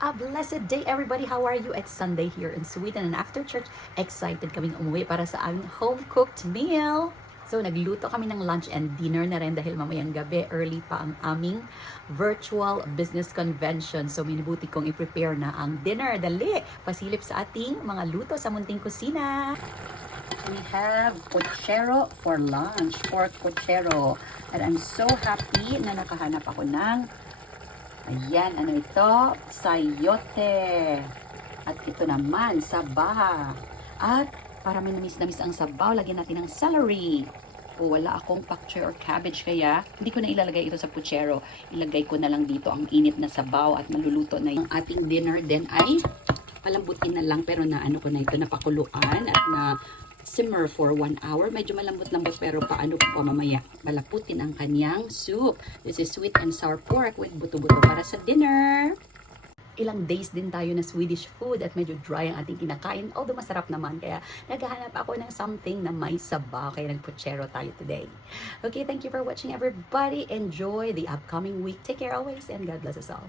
A blessed day, everybody. How are you? It's Sunday here in Sweden, and after church, excited kaming umuwi para sa aming home-cooked meal. So, nagluto kami ng lunch and dinner na rin dahil mamayang gabi, early pa ang aming virtual business convention. So, minubuti kong i-prepare na ang dinner. Dali! Pasilip sa ating mga luto sa munting kusina. We have puchero for lunch, pork puchero. And I'm so happy na nakahanap ako ng ayan, ano ito? Sayote. At ito naman, sabaw. At para may namis-namis ang sabaw, lagyan natin ng celery. O wala akong pak choy or cabbage, kaya hindi ko na ilalagay ito sa puchero. Ilagay ko na lang dito ang init na sabaw at maluluto na yung ating dinner. Then ay palambutin na lang, pero na ano ko na ito, napakuluan at na simmer for 1 hour. Medyo malambot-lambot, pero paano po mamaya balaputin ang kanyang soup. This is sweet and sour pork with buto-buto para sa dinner. Ilang days din tayo na Swedish food at medyo dry ang ating kinakain, although masarap naman, kaya naghahanap ako ng something na may sabaw, kaya nagpuchero tayo today. Okay, thank you for watching, everybody. Enjoy the upcoming week. Take care always, and God bless us all.